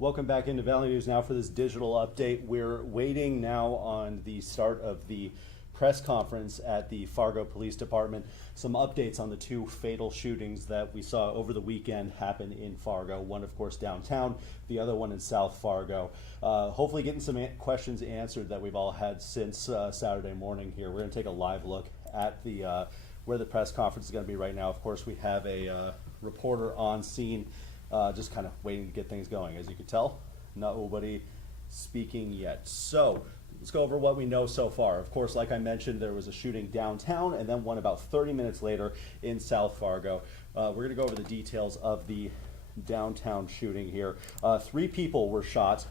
Welcome back into Valley News now for this digital update. We're waiting now on the start of the press conference at the Fargo Police Department. Some updates on the two fatal shootings that we saw over the weekend happen in Fargo. One, of course, downtown, the other one in South Fargo. Hopefully getting some questions answered that we've all had since Saturday morning here. We're going to take a live look at the where the press conference is going to be right now. Of course, we have a reporter on scene just kind of waiting to get things going. As you can tell, nobody speaking yet. So let's go over what we know so far. Of course, like I mentioned, there was a shooting downtown and then one about 30 minutes later in South Fargo. We're going to go over the details of the downtown shooting here. 3 people were shot,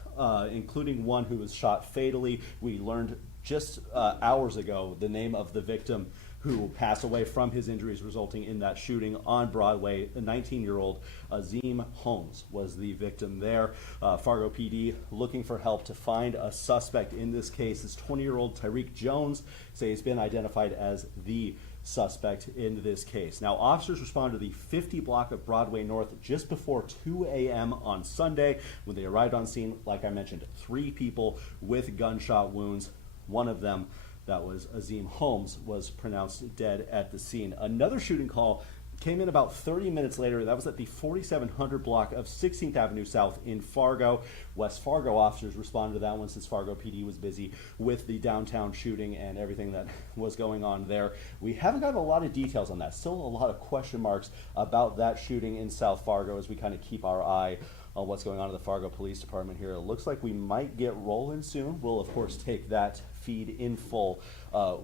including one who was shot fatally. We learned just hours ago the name of the victim who passed away from his injuries resulting in that shooting on Broadway. A 19-year-old Azim Holmes was the victim there. Fargo PD looking for help to find a suspect in this case. This 20-year-old Tyreek Jones say he's been identified as the suspect in this case. Now, officers responded to the 50 block of Broadway North just before 2 a.m. on Sunday. When they arrived on scene, like I mentioned, 3 people with gunshot wounds. One of them, that was Azim Holmes, was pronounced dead at the scene. Another shooting call came in about 30 minutes later. That was at the 4700 block of 16th Avenue South in Fargo. West Fargo officers responded to that one since Fargo PD was busy with the downtown shooting and everything that was going on there. We haven't gotten a lot of details on that. Still a lot of question marks about that shooting in South Fargo as we kind of keep our eye on what's going on in the Fargo Police Department here. It looks like we might get rolling soon. We'll, of course, take that feed in full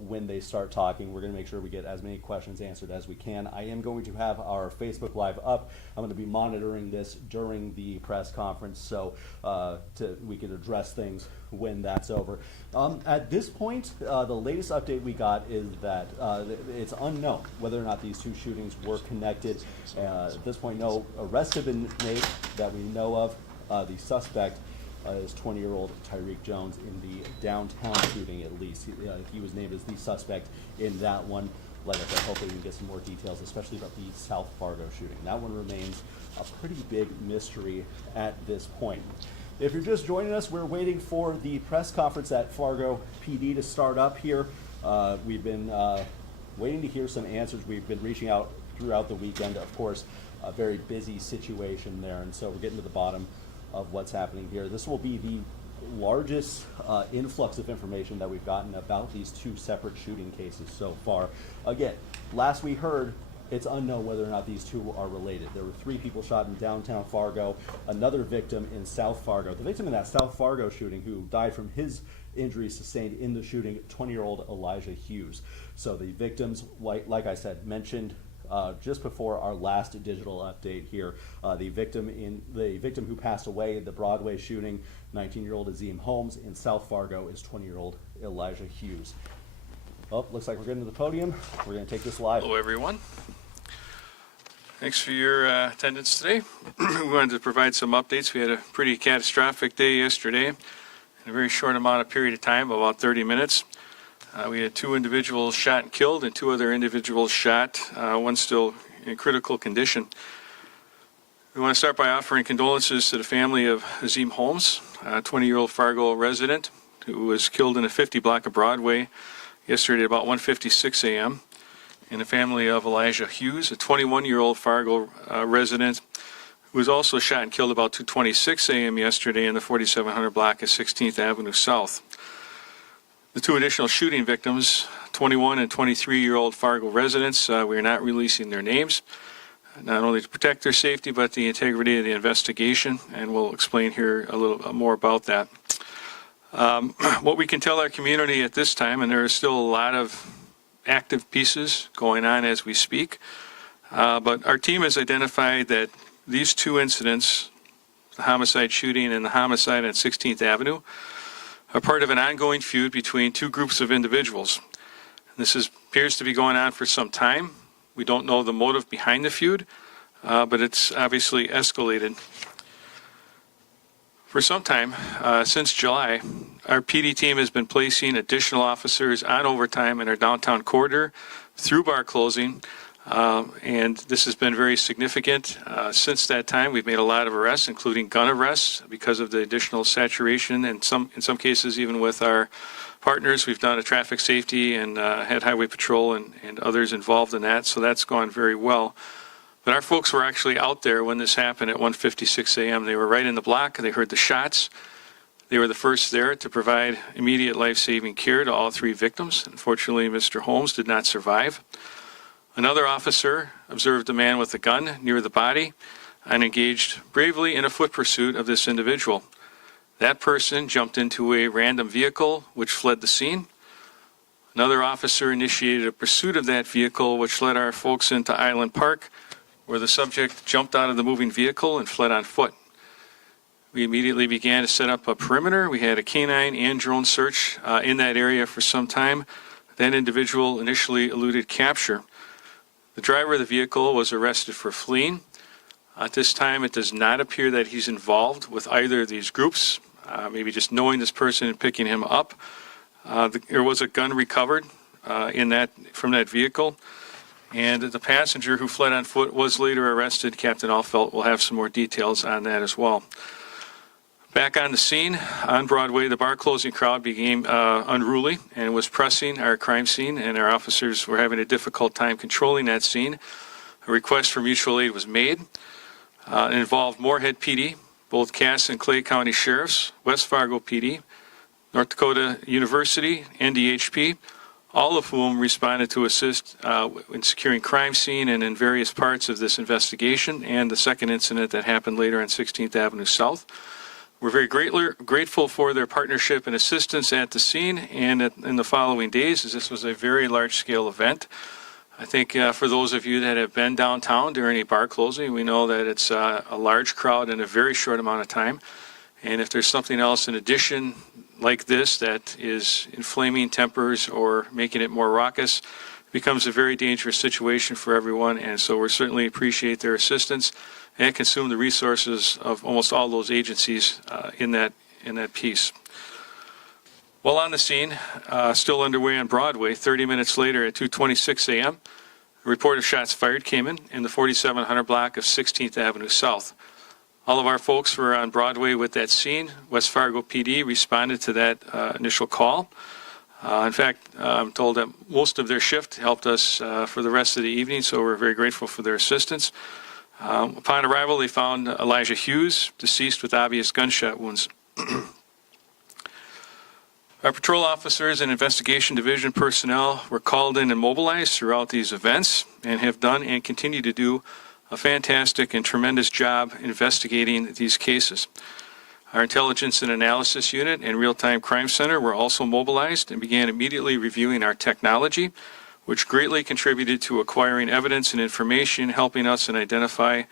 when they start talking. We're going to make sure we get as many questions answered as we can. I am going to have our Facebook Live up. I'm going to be monitoring this during the press conference so we can address things when that's over. At this point, the latest update we got is that it's unknown whether or not these two shootings were connected. At this point, no arrests have been made that we know of. The suspect is 20-year-old Tyreek Jones in the downtown shooting, at least. He was named as the suspect in that one. Like I said, hopefully we can get some more details, especially about the South Fargo shooting. That one remains a pretty big mystery at this point. If you're just joining us, we're waiting for the press conference at Fargo PD to start up here. We've been waiting to hear some answers. We've been reaching out throughout the weekend. Of course, a very busy situation there, and so we're getting to the bottom of what's happening here. This will be the largest influx of information that we've gotten about these two separate shooting cases so far. Again, last we heard, it's unknown whether or not these two are related. There were 3 people shot in downtown Fargo, another victim in South Fargo. The victim in that South Fargo shooting who died from his injuries sustained in the shooting, 20-year-old Elijah Hughes. So the victims, like I said, mentioned just before our last digital update here, the victim who passed away in the Broadway shooting, 19-year-old Azim Holmes. In South Fargo is 20-year-old Elijah Hughes. Oh, looks like we're getting to the podium. We're going to take this live. Hello, everyone. Thanks for your attendance today. We wanted to provide some updates. We had a pretty catastrophic day yesterday in a very short amount of period of time, about 30 minutes. We had 2 individuals shot and killed and 2 other individuals shot, one still in critical condition. We want to start by offering condolences to the family of Azim Holmes, a 20-year-old Fargo resident who was killed in a 50 block of Broadway yesterday at about 1:56 a.m. And the family of Elijah Hughes, a 21-year-old Fargo resident who was also shot and killed about 2:26 a.m. yesterday in the 4700 block of 16th Avenue South. The 2 additional shooting victims, 21 and 23-year-old Fargo residents, we are not releasing their names, not only to protect their safety, but the integrity of the investigation, and we'll explain here a little more about that. What we can tell our community at this time, and there are still a lot of active pieces going on as we speak, but our team has identified that these 2 incidents, the homicide shooting and the homicide on 16th Avenue, are part of an ongoing feud between 2 groups of individuals. This appears to be going on for some time. We don't know the motive behind the feud, but it's obviously escalated. For some time, since July, our PD team has been placing additional officers on overtime in our downtown corridor through bar closing And this has been very significant. Since that time, we've made a lot of arrests, including gun arrests, because of the additional saturation, and in some cases, even with our partners, we've done a traffic safety and had highway patrol and others involved in that, so that's gone very well. But our folks were actually out there when this happened at 1:56 a.m. They were right in the block. They heard the shots. They were the first there to provide immediate life-saving care to all three victims. Unfortunately, Mr. Holmes did not survive. Another officer observed a man with a gun near the body and engaged bravely in a foot pursuit of this individual. That person jumped into a random vehicle which fled the scene. Another officer initiated a pursuit of that vehicle, which led our folks into Island Park, where the subject jumped out of the moving vehicle and fled on foot. We immediately began to set up a perimeter. We had a canine and drone search in that area for some time. That individual initially eluded capture. The driver of the vehicle was arrested for fleeing. At this time, it does not appear that he's involved with either of these groups, maybe just knowing this person and picking him up. There was a gun recovered from that vehicle, and the passenger who fled on foot was later arrested. Captain Alfelt will have some more details on that as well. Back on the scene, on Broadway, the bar closing crowd became unruly and was pressing our crime scene, and our officers were having a difficult time controlling that scene. A request for mutual aid was made. It involved Moorhead PD, both Cass and Clay County Sheriffs, West Fargo PD, North Dakota University, NDHP, all of whom responded to assist in securing crime scene and in various parts of this investigation and the second incident that happened later on 16th Avenue South. We're very grateful for their partnership and assistance at the scene and in the following days, as this was a very large-scale event. I think for those of you that have been downtown during a bar closing, we know that it's a large crowd in a very short amount of time. And if there's something else in addition like this that is inflaming tempers or making it more raucous, it becomes a very dangerous situation for everyone. And so we certainly appreciate their assistance and consume the resources of almost all those agencies in that piece. While on the scene, still underway on Broadway, 30 minutes later at 2:26 a.m., a report of shots fired came in the 4700 block of 16th Avenue South. All of our folks were on Broadway with that scene. West Fargo PD responded to that initial call. In fact, I'm told that most of their shift helped us for the rest of the evening, so we're very grateful for their assistance. Upon arrival, they found Elijah Hughes, deceased with obvious gunshot wounds. Our patrol officers and investigation division personnel were called in and mobilized throughout these events and have done and continue to do a fantastic and tremendous job investigating these cases. Our intelligence and analysis unit and real-time crime center were also mobilized and began immediately reviewing our technology, which greatly contributed to acquiring evidence and information, helping us and identify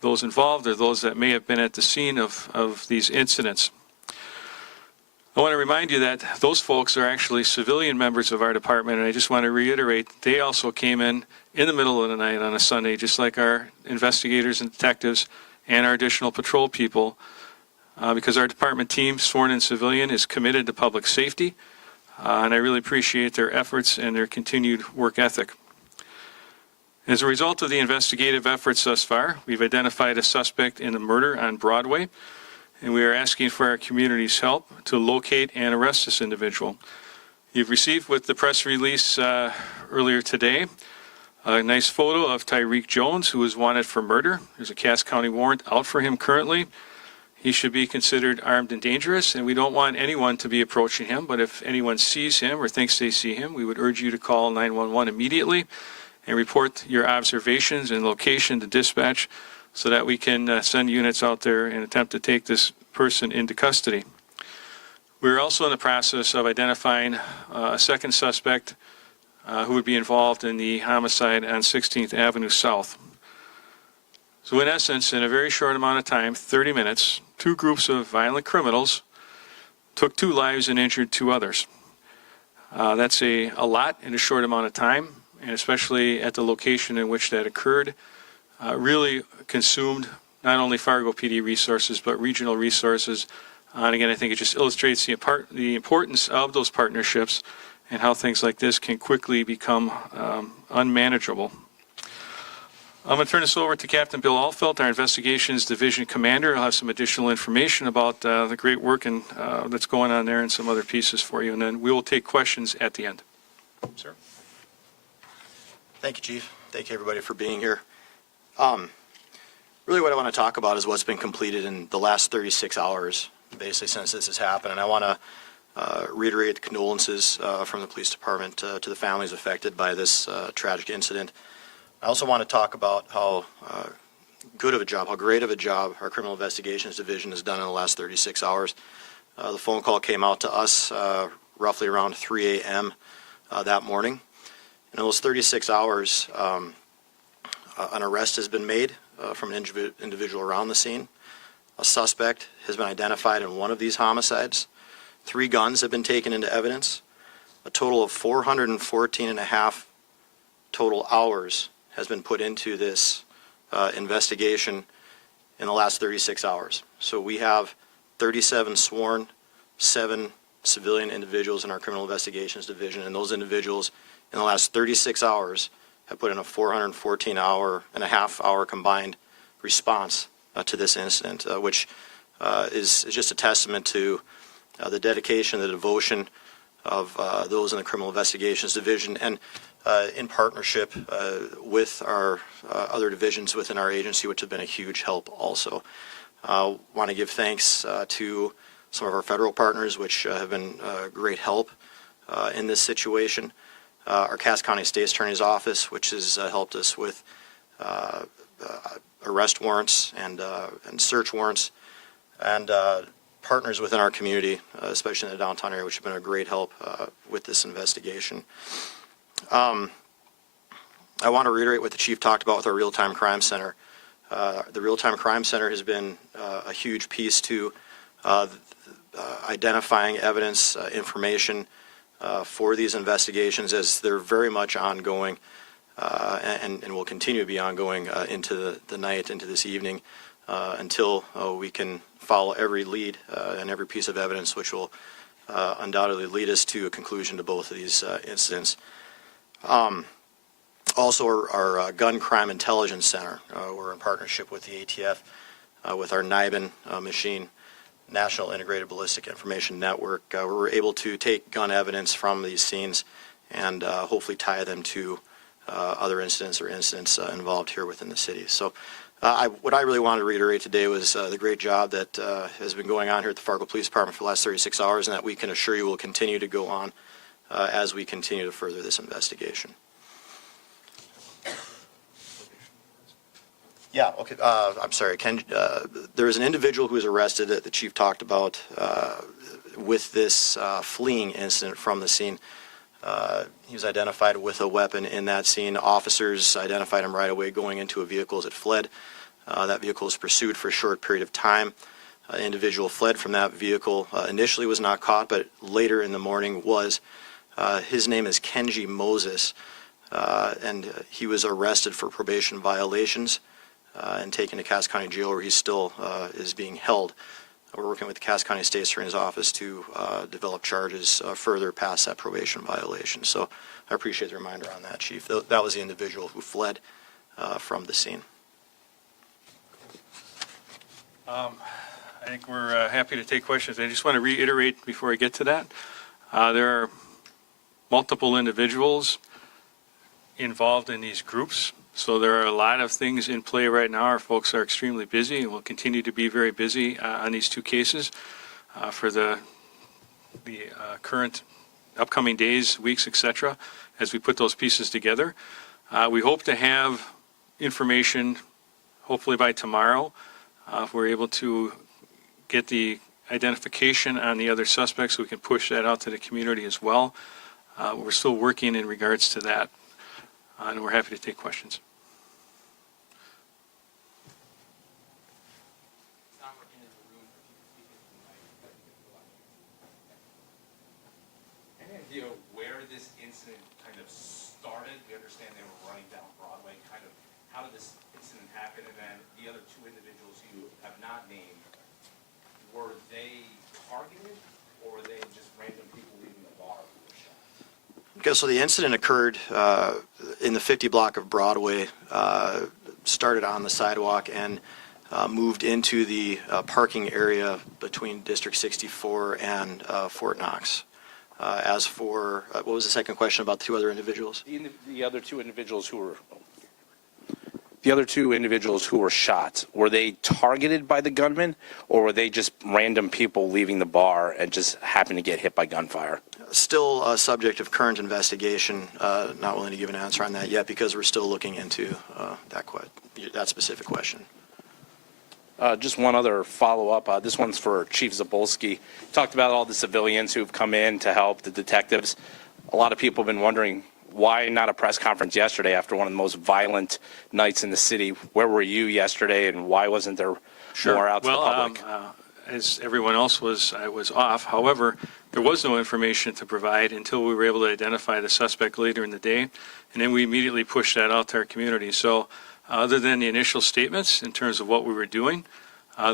those involved or those that may have been at the scene of these incidents. I want to remind you that those folks are actually civilian members of our department, and I just want to reiterate, they also came in the middle of the night on a Sunday, just like our investigators and detectives and our additional patrol people, because our department team, sworn in civilian, is committed to public safety, and I really appreciate their efforts and their continued work ethic. As a result of the investigative efforts thus far, we've identified a suspect in a murder on Broadway, and we are asking for our community's help to locate and arrest this individual. You've received with the press release earlier today a nice photo of Tyreek Jones, who is wanted for murder. There's a Cass County warrant out for him currently. He should be considered armed and dangerous, and we don't want anyone to be approaching him, but if anyone sees him or thinks they see him, we would urge you to call 911 immediately and report your observations and location to dispatch so that we can send units out there and attempt to take this person into custody. We're also in the process of identifying a second suspect who would be involved in the homicide on 16th Avenue South. So in essence, in a very short amount of time, 30 minutes, two groups of violent criminals took 2 lives and injured 2 others. That's a lot in a short amount of time, and especially at the location in which that occurred, really consumed not only Fargo PD resources, but regional resources. And again, I think it just illustrates the importance of those partnerships and how things like this can quickly become unmanageable. I'm going to turn this over to Captain Bill Alfelt, our Investigations Division Commander. He'll have some additional information about the great work and that's going on there and some other pieces for you. And then we will take questions at the end. Sir? Thank you, Chief. Thank you, everybody, for being here. Really what I want to talk about is what's been completed in the last 36 hours, basically, since this has happened. And I want to reiterate the condolences from the police department to the families affected by this tragic incident. I also want to talk about how good of a job, how great of a job our Criminal Investigations Division has done in the last 36 hours. The phone call came out to us roughly around 3 a.m. That morning. In those 36 hours, an arrest has been made from an individual around the scene. A suspect has been identified in one of these homicides. 3 guns have been taken into evidence. A total of 414 and a half total hours has been put into this investigation in the last 36 hours. So we have 37 sworn, 7 civilian individuals in our Criminal Investigations Division, and those individuals in the last 36 hours have put in a 414 hour combined response to this incident, which is just a testament to the dedication, the devotion of those in the Criminal Investigations Division, and in partnership with our other divisions within our agency, which have been a huge help also. I want to give thanks to some of our federal partners, which have been great help in this situation. Our Cass County State's Attorney's Office, which has helped us with arrest warrants and search warrants, and partners within our community, especially in the downtown area, which have been a great help with this investigation. I want to reiterate what the Chief talked about with our Real-Time Crime Center. The Real-Time Crime Center has been a huge piece to identifying evidence, information for these investigations, as they're very much ongoing and will continue to be ongoing into the night, into this evening, until we can follow every lead and every piece of evidence, which will undoubtedly lead us to a conclusion to both of these incidents. Also, our Gun Crime Intelligence Center, we're in partnership with the ATF, with our NIBIN machine, National Integrated Ballistic Information Network. We're able to take gun evidence from these scenes and hopefully tie them to other incidents involved here within the city. So what I really wanted to reiterate today was the great job that has been going on here at the Fargo Police Department for the last 36 hours, and that we can assure you will continue to go on as we continue to further this investigation. Yeah, okay. I'm sorry, Ken. There is an individual who was arrested that the Chief talked about with this fleeing incident from the scene. He was identified with a weapon in that scene. Officers identified him right away going into a vehicle as it fled. That vehicle was pursued for a short period of time. An individual fled from that vehicle. Initially was not caught, but later in the morning was. His name is Kenji Moses, and he was arrested for probation violations and taken to Cass County Jail, where he still is being held. We're working with the Cass County State's Attorney's Office to develop charges further past that probation violation. So I appreciate the reminder on that, Chief. That was the individual who fled from the scene. I think we're happy to take questions. I just want to reiterate before I get to that. There are multiple individuals involved in these groups. So there are a lot of things in play right now. Our folks are extremely busy and will continue to be very busy on these 2 cases for the current upcoming days, weeks, etc., as we put those pieces together. We hope to have information hopefully by tomorrow. If we're able to get the identification on the other suspects, we can push that out to the community as well. We're still working in regards to that. And we're happy to take questions. Any idea where this incident kind of started? We understand they were running down Broadway. Kind of, how did this incident happen? And then the other 2 individuals you have not named, were they targeted, or were they just random people leaving the bar who were shot? Okay, so the incident occurred in the 50 block of Broadway, started on the sidewalk and moved into the parking area between District 64 and Fort Knox. As for, what was the second question about the two other individuals? The other two individuals who were, the other two individuals who were shot, were they targeted by the gunman, or were they just random people leaving the bar and just happened to get hit by gunfire? Still a subject of current investigation. Not willing to give an answer on that yet because we're still looking into that specific question. Just one other follow-up. This one's for Chief Zabolski. You talked about all the civilians who've come in to help the detectives. A lot of people have been wondering, why not a press conference yesterday after one of the most violent nights in the city? Where were you yesterday, and why wasn't there more out to the public? As everyone else I was off. However, there was no information to provide until we were able to identify the suspect later in the day, and then we immediately pushed that out to our community. So other than the initial statements in terms of what we were doing,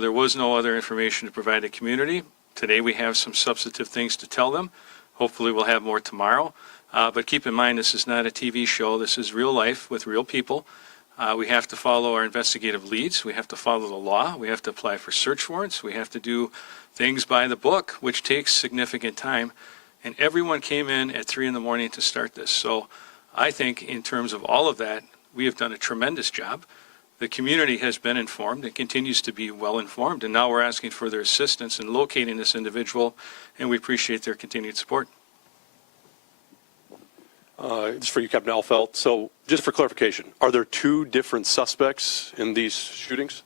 there was no other information to provide the community. Today we have some substantive things to tell them. Hopefully we'll have more tomorrow. But keep in mind, this is not a TV show. This is real life with real people. We have to follow our investigative leads. We have to follow the law. We have to apply for search warrants. We have to do things by the book, which takes significant time. And everyone came in at 3 in the morning to start this. So I think in terms of all of that, we have done a tremendous job. The community has been informed and continues to be well informed. And now we're asking for their assistance in locating this individual, and we appreciate their continued support. This is for you, Captain Alfeld. So just for clarification, are there two different suspects in these shootings?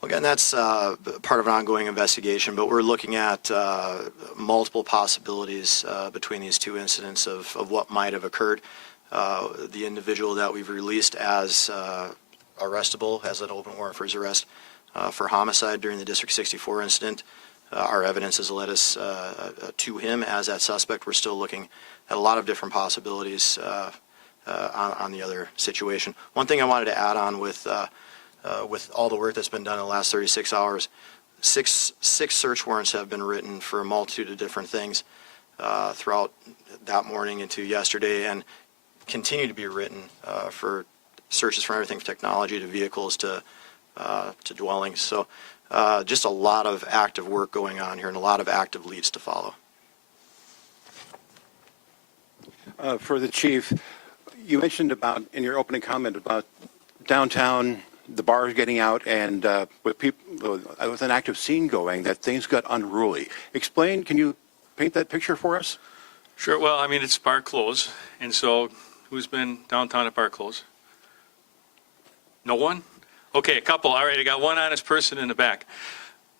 Well, again, that's part of an ongoing investigation, but we're looking at multiple possibilities between these two incidents of what might have occurred. The individual that we've released as arrestable, has an open warrant for his arrest for homicide during the District 64 incident. Our evidence has led us to him as that suspect. We're still looking at a lot of different possibilities on the other situation. One thing I wanted to add on with all the work that's been done in the last 36 hours, six search warrants have been written for a multitude of different things throughout that morning into yesterday, and continue to be written for searches for everything from technology to vehicles to dwellings. So just a lot of active work going on here and a lot of active leads to follow. For the chief, you mentioned about in your opening comment about downtown, the bars getting out, and with an active scene going, that things got unruly. Can you paint that picture for us? Sure. Well, I mean, it's bar close. And so who's been downtown at bar close? No one? Okay, a couple. All right, I got one honest person in the back.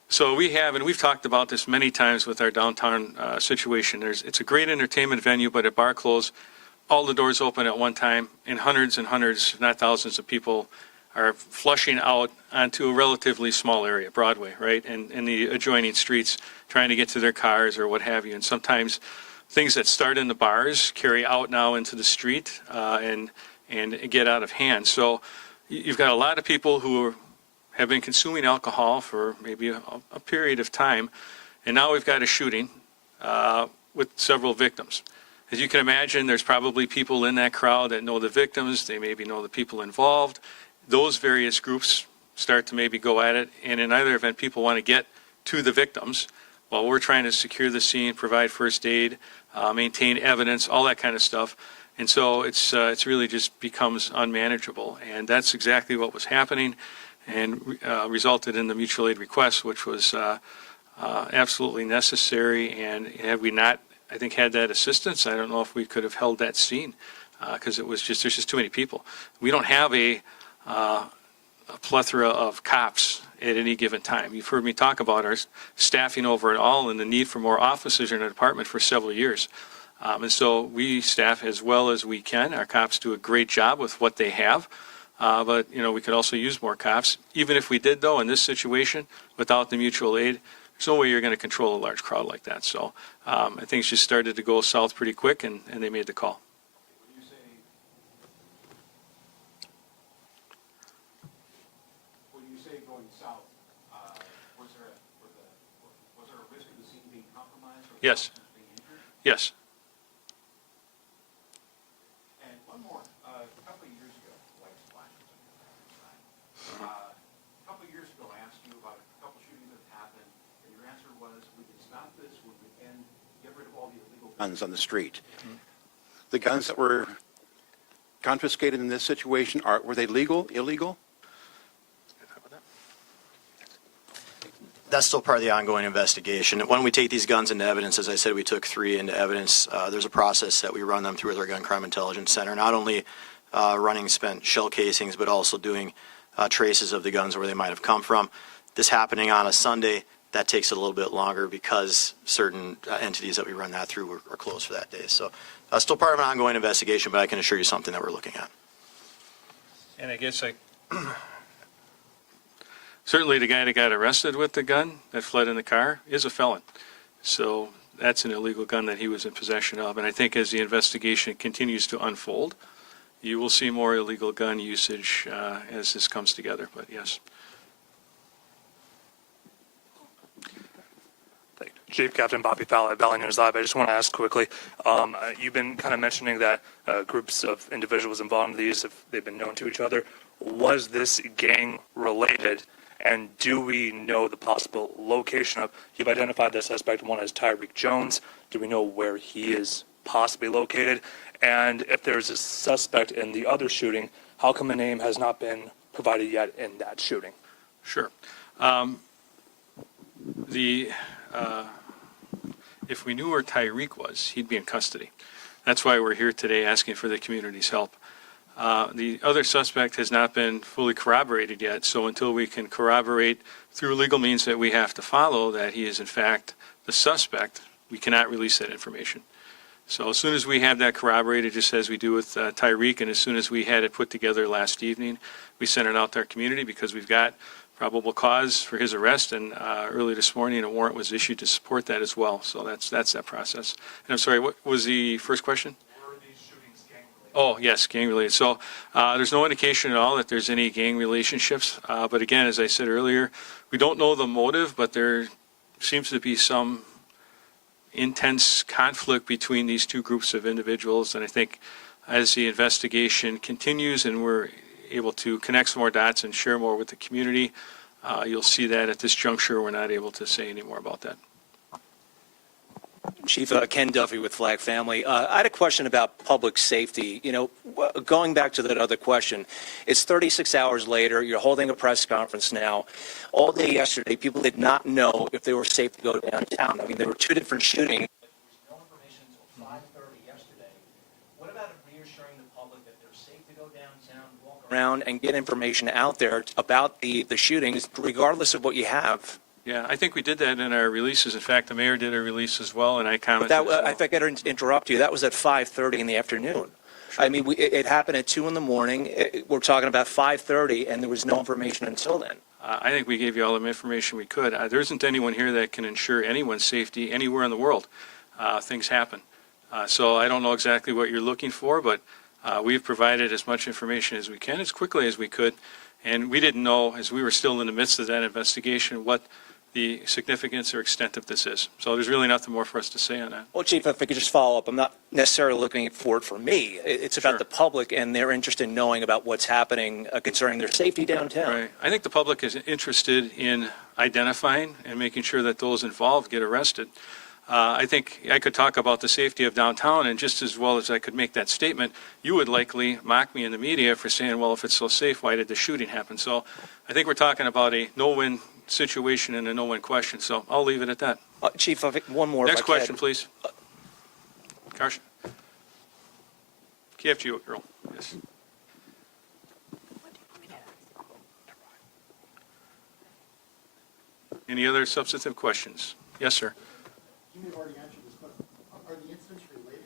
So we have, and we've talked about this many times with our downtown situation. It's a great entertainment venue, but at bar close, all the doors open at one time, and hundreds, if not thousands of people are flushing out onto a relatively small area, Broadway, right, and the adjoining streets, trying to get to their cars or what have you. And sometimes things that start in the bars carry out now into the street and get out of hand. So you've got a lot of people who have been consuming alcohol for maybe a period of time, and now we've got a shooting with several victims. As you can imagine, there's probably people in that crowd that know the victims. They maybe know the people involved. Those various groups start to maybe go at it, and in either event, people want to get to the victims while we're trying to secure the scene, provide first aid, maintain evidence, all that kind of stuff. And so it's really just becomes unmanageable, and that's exactly what was happening, and resulted in the mutual aid request, which was absolutely necessary. And had we not, I think, had that assistance, I don't know if we could have held that scene because there's just too many people. We don't have a plethora of cops at any given time. You've heard me talk about our staffing over it all and the need for more officers in our department for several years. And so we staff as well as we can. Our cops do a great job with what they have. But, we could also use more cops. Even if we did, though, in this situation, without the mutual aid, there's no way you're going to control a large crowd like that. So things just started to go south pretty quick, and they made the call. When you say going south, was there a risk of the scene being compromised? Or Yes. being injured? Yes. And one more, a couple of years ago, white splashes on your back. was, we can stop this, we can get rid of all the illegal guns on the street. The guns that were confiscated in this situation, were they legal, illegal? That's still part of the ongoing investigation. When we take these guns into evidence, as I said, we took 3 into evidence. There's a process that we run them through with our Gun Crime Intelligence Center, not only running spent shell casings, but also doing traces of the guns where they might have come from. This happening on a Sunday, that takes it a little bit longer because certain entities that we run that through are closed for that day. So still part of an ongoing investigation, but I can assure you something that we're looking at. And I guess certainly the guy that got arrested with the gun that fled in the car is a felon. So that's an illegal gun that he was in possession of. And I think as the investigation continues to unfold, you will see more illegal gun usage as this comes together. But yes. Chief Captain Bobby Fowler, Valley News Live. I just want to ask quickly, you've been kind of mentioning that groups of individuals involved in these, if they've been known to each other. Was this gang related? And do we know the possible location of, you've identified the suspect, one as Tyreek Jones. Do we know where he is possibly located? And if there's a suspect in the other shooting, how come a name has not been provided yet in that shooting? Sure. If we knew where Tyreek was, he'd be in custody. That's why we're here today asking for the community's help. The other suspect has not been fully corroborated yet, so until we can corroborate through legal means that we have to follow that he is in fact the suspect, we cannot release that information. So as soon as we have that corroborated, just as we do with Tyreek, and as soon as we had it put together last evening, we sent it out to our community because we've got probable cause for his arrest, and early this morning a warrant was issued to support that as well. So that's that process. And I'm sorry, what was the first question? Were these shootings gang related? Oh, yes, gang related. So there's no indication at all that there's any gang relationships. But again, as I said earlier, we don't know the motive, but there seems to be some intense conflict between these two groups of individuals. And I think as the investigation continues and we're able to connect some more dots and share more with the community, you'll see that at this juncture we're not able to say any more about that. Chief Ken Duffy with Flag Family. I had a question about public safety. You know, going back to that other question, it's 36 hours later. You're holding a press conference now. All day yesterday, people did not know if they were safe to go downtown. I mean, there were 2 different shootings. There was no information until 5:30 yesterday. What about reassuring the public that they're safe to go downtown, walk around, and get information out there about the shootings, regardless of what you have? Yeah, I think we did that in our releases. In fact, the mayor did a release as well, and I commented But as well. I think I got to interrupt you. That was at 5:30 in the afternoon. I mean, it happened at 2 in the morning. We're talking about 5:30, and there was no information until then. I think we gave you all the information we could. There isn't anyone here that can ensure anyone's safety anywhere in the world. Things happen. So I don't know exactly what you're looking for, but we've provided as much information as we can, as quickly as we could. And we didn't know, as we were still in the midst of that investigation, what the significance or extent of this is. So there's really nothing more for us to say on that. Well, Chief, if I could just follow up, I'm not necessarily looking for it for me. It's about Sure. the public and their interest in knowing about what's happening concerning their safety downtown. Right. I think the public is interested in identifying and making sure that those involved get arrested. I think I could talk about the safety of downtown, and just as well as I could make that statement, you would likely mock me in the media for saying, well, if it's so safe, why did the shooting happen? So I think we're talking about a no-win situation and a no-win question, so I'll leave it at that. Chief, I think one more. Next if I could. question, please. Karsh. KFG, Earl. Yes. Any other substantive questions? Yes, sir. You may have already answered this question. Are the incidents related?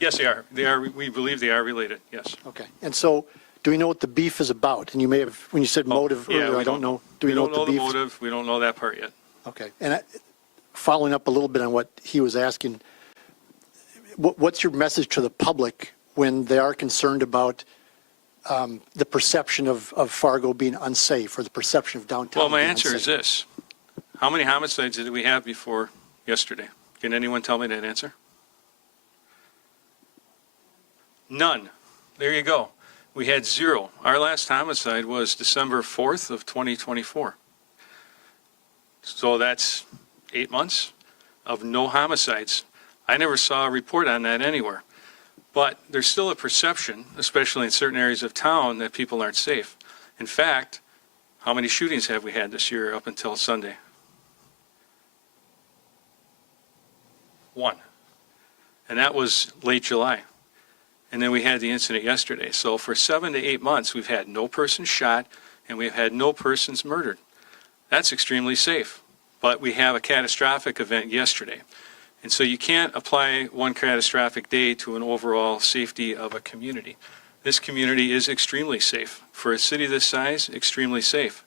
Yes, they are. They are. We believe they are related. Yes. Okay. And so, do we know what the beef is about? And you may have, when you said motive Yeah, earlier, we I don't know. Do we know don't what the beef? the motive. We don't know that part yet. Okay. And following up a little bit on what he was asking, what's your message to the public when they are concerned about the perception of Fargo being unsafe or the perception of downtown? Well, my being answer is unsafe? this. How many homicides did we have before yesterday? Can anyone tell me that answer? None. There you go. We had 0. Our last homicide was December 4th of 2024. So that's 8 months of no homicides. I never saw a report on that anywhere. But there's still a perception, especially in certain areas of town, that people aren't safe. In fact, how many shootings have we had this year up until Sunday? 1. And that was late July. And then we had the incident yesterday. So for 7 to 8 months, we've had no person shot and we've had no persons murdered. That's extremely safe. But we have a catastrophic event yesterday. And so you can't apply one catastrophic day to an overall safety of a community. This community is extremely safe. For a city this size, extremely safe.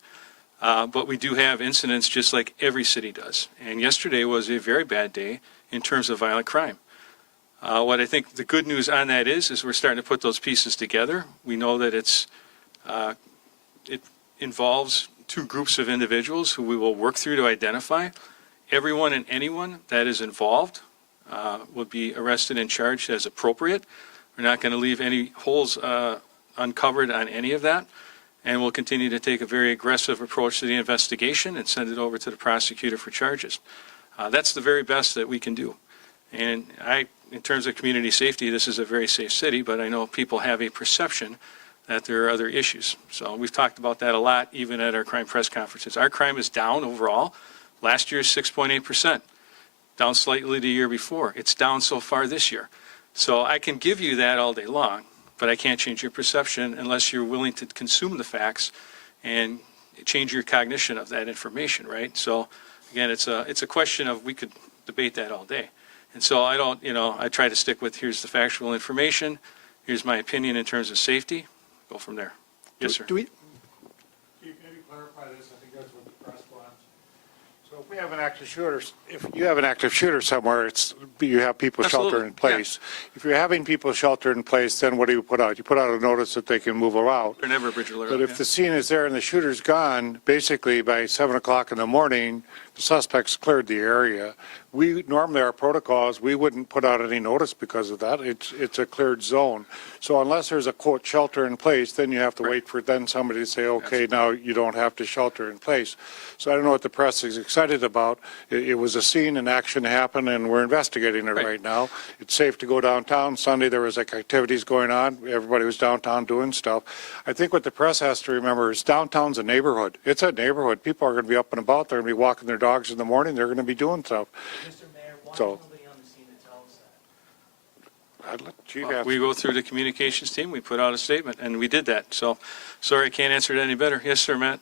But we do have incidents just like every city does. And yesterday was a very bad day in terms of violent crime. What I think the good news on that is we're starting to put those pieces together. We know that it involves two groups of individuals who we will work through to identify. Everyone and anyone that is involved will be arrested and charged as appropriate. We're not going to leave any holes uncovered on any of that. And we'll continue to take a very aggressive approach to the investigation and send it over to the prosecutor for charges. That's the very best that we can do. And in terms of community safety, this is a very safe city, but I know people have a perception that there are other issues. So we've talked about that a lot, even at our crime press conferences. Our crime is down overall. Last year, 6.8%, down slightly the year before. It's down so far this year. So I can give you that all day long, but I can't change your perception unless you're willing to consume the facts and change your cognition of that information, right? So again, it's a question of, we could debate that all day. And so I try to stick with, here's the factual information, here's my opinion in terms of safety, go from there. Yes, sir. Do we, Maybe clarify this, I think that's what the press wants. So if we have an active shooter, if you have an active shooter somewhere, you have people Absolutely, shelter in place. If you're having people shelter in place, then what do you put out? You put out a notice that they can move around. They're never a bridge alert. But if the scene is there and the shooter's gone, basically by 7 o'clock in the morning, the suspects cleared the area. Normally our protocols, we wouldn't put out any notice because of that. It's a cleared zone. So unless there's a quote shelter in place, then you have to wait for then somebody to say, okay, now you don't have to shelter in place. So I don't know what the press is excited about. It was a scene, an action happened, and we're investigating it right now. It's safe to go downtown. Sunday there was activities going on. Everybody was downtown doing stuff. I think what the press has to remember is downtown's a neighborhood. It's a neighborhood. People are going to be up and about. They're going to be walking their dogs in the morning. They're going to be doing stuff. Mr. Mayor, why So- isn't nobody on the scene to tell us that? I'd let Chief answer. We go through the communications team, we put out a statement, and we did that. So, sorry, I can't answer it any better. Yes, sir, Matt?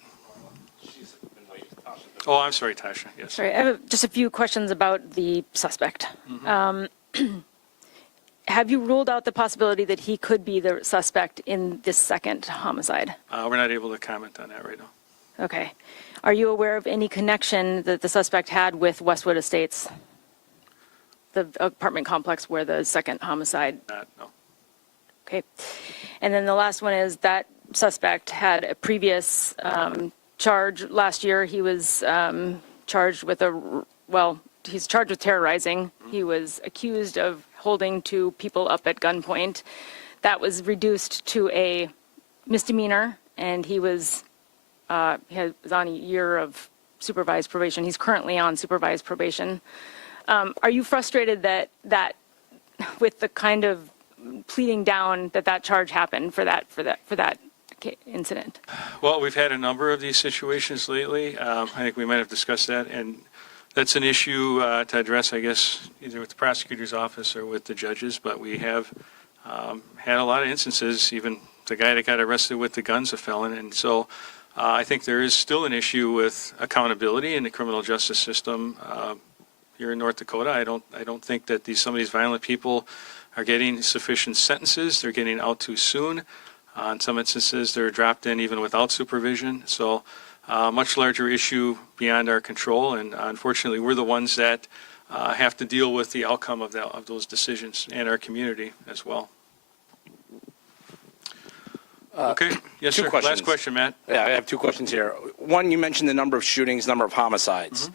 Oh, I'm sorry, Tasha, yes. Sorry, I have just a few questions about the suspect. Have you ruled out the possibility that he could be the suspect in this second homicide? We're not able to comment on that right now. Okay. Are you aware of any connection that the suspect had with Westwood Estates, the apartment complex where the second homicide? No. Okay. And then the last one is that suspect had a previous charge. Last year he was charged with he's charged with terrorizing. He was accused of holding two people up at gunpoint. That was reduced to a misdemeanor, and he was on a year of supervised probation. He's currently on supervised probation. Are you frustrated that with the kind of pleading down that charge happened for that incident? Well, we've had a number of these situations lately. I think we might have discussed that, and that's an issue to address, I guess, either with the prosecutor's office or with the judges, but we have had a lot of instances. Even the guy that got arrested with the gun's a felon, and so I think there is still an issue with accountability in the criminal justice system here in North Dakota. I don't think that some of these violent people are getting sufficient sentences. They're getting out too soon. In some instances, they're dropped in even without supervision. So much larger issue beyond our control, and unfortunately, we're the ones that have to deal with the outcome of those decisions, and our community as well. Okay. Yes, two sir. questions. Last question, Matt. Yeah, I have two questions here. One, you mentioned the number of shootings, number of homicides.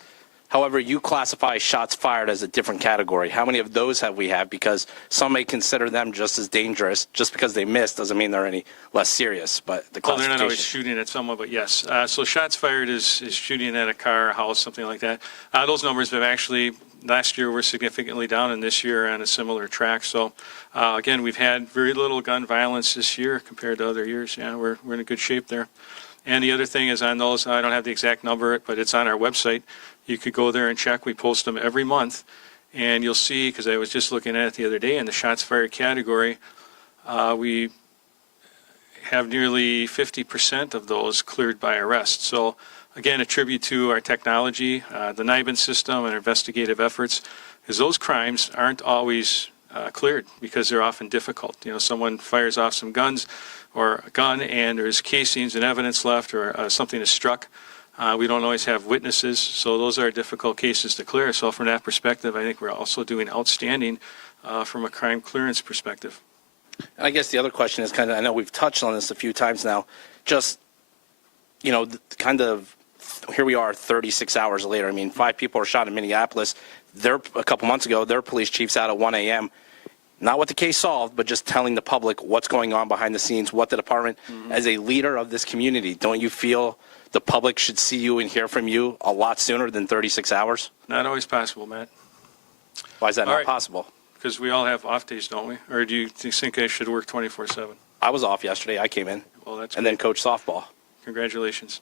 However, you classify shots fired as a different category. How many of those have we had? Because some may consider them just as dangerous. Just because they missed doesn't mean they're any less serious. But the Well, they're classification. not always shooting at someone, but yes. So shots fired is shooting at a car, a house, something like that. Those numbers have actually, last year were significantly down, and this year on a similar track. So again, we've had very little gun violence this year compared to other years. Yeah, we're in a good shape there. And the other thing is on those, I don't have the exact number, but it's on our website. You could go there and check. We post them every month. And you'll see, because I was just looking at it the other day, in the shots fired category, we have nearly 50% of those cleared by arrest. So again, a tribute to our technology, the NIBIN system and investigative efforts, because those crimes aren't always cleared because they're often difficult. You know, someone fires off some guns or a gun and there's casings and evidence left, or something is struck. We don't always have witnesses, so those are difficult cases to clear. So from that perspective, I think we're also doing outstanding from a crime clearance perspective. And I guess the other question is kind of, I know we've touched on this a few times now, just, you know, kind of, here we are 36 hours later. I mean, 5 people were shot in Minneapolis. A couple months ago, their police chief's out at 1 a.m., not what the case solved, but just telling the public what's going on behind the scenes, what the department, as a leader of this community, don't you feel the public should see you and hear from you a lot sooner than 36 hours? Not always possible, Matt. Why is that All not right. possible? Because we all have off days, don't we? Or do you think I should work 24/7? I was off yesterday. I came in Well, that's and then coached softball. Congratulations.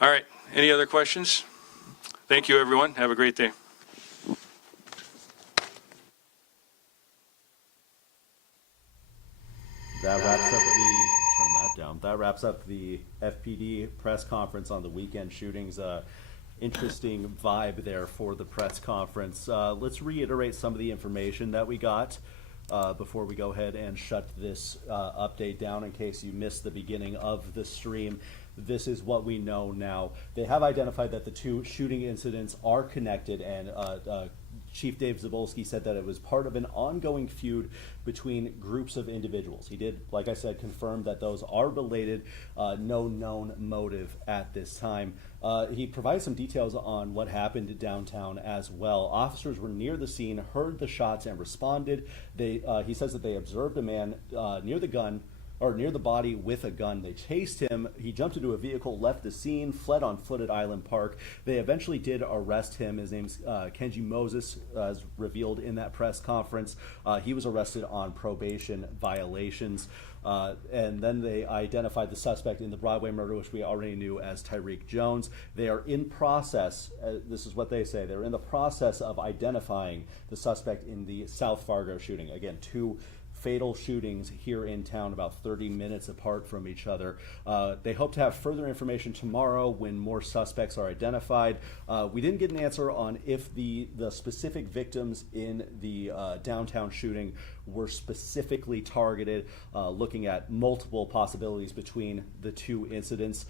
All right. Any other questions? Thank you, everyone. Have a great day. That wraps up turn that down. That wraps up the FPD press conference on the weekend shootings. Interesting vibe there for the press conference. Let's reiterate some of the information that we got before we go ahead and shut this update down in case you missed the beginning of the stream. This is what we know now. They have identified that the 2 shooting incidents are connected, and Chief Dave Zabolski said that it was part of an ongoing feud between groups of individuals. He did, like I said, confirm that those are related, no known motive at this time. He provided some details on what happened downtown as well. Officers were near the scene, heard the shots, and responded. He says that they observed a man near the body with a gun. They chased him. He jumped into a vehicle, left the scene, fled on foot at Island Park. They eventually did arrest him. His name's Kenji Moses, as revealed in that press conference. He was arrested on probation violations. And then they identified the suspect in the Broadway murder, which we already knew as Tyreek Jones. They are in process, this is what they say, they're in the process of identifying the suspect in the South Fargo shooting. Again, 2 fatal shootings here in town, about 30 minutes apart from each other. They hope to have further information tomorrow when more suspects are identified. We didn't get an answer on if the specific victims in the downtown shooting were specifically targeted, looking at multiple possibilities between the 2 incidents.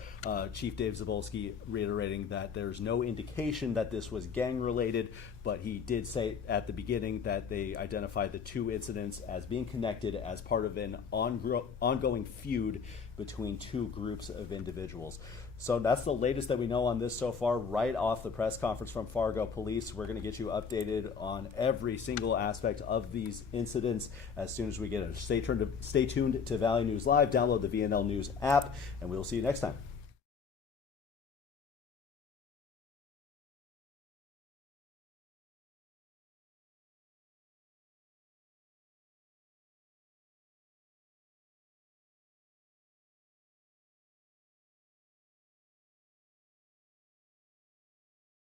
Chief Dave Zabolski reiterating that there's no indication that this was gang-related, but he did say at the beginning that they identified the 2 incidents as being connected as part of an ongoing feud between 2 groups of individuals. So that's the latest that we know on this so far, right off the press conference from Fargo Police. We're going to get you updated on every single aspect of these incidents as soon as we get it. Stay tuned to Valley News Live, download the VNL News app, and we'll see you next time.